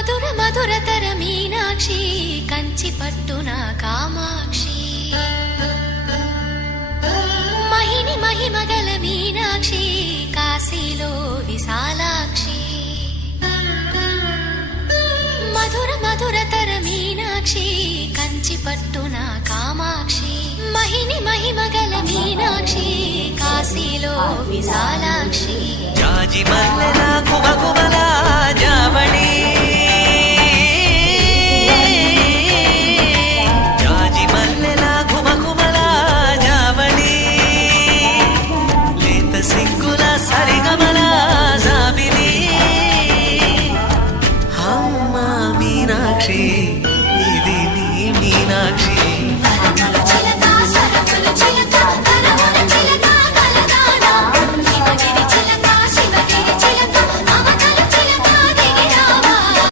మధుర మధురతర మీనాక్షి కంచి పట్టున కామాక్షి మహిని మహిమగల మీనాక్షి కాశీలో విశాలాక్షి మధుర మధురతర మీనాక్షి కంచి పట్టున కామాక్షి మహిని మహిమగల మీనాక్షి కాశీలో విశాలాక్షి జాజి మల్లెల కుమకుమల జావళి జాజి మల్లెల కుమకుమల జావళి లేత సిగ్గుల సరిగమల జాబిలి అమ్మ మీనాక్షి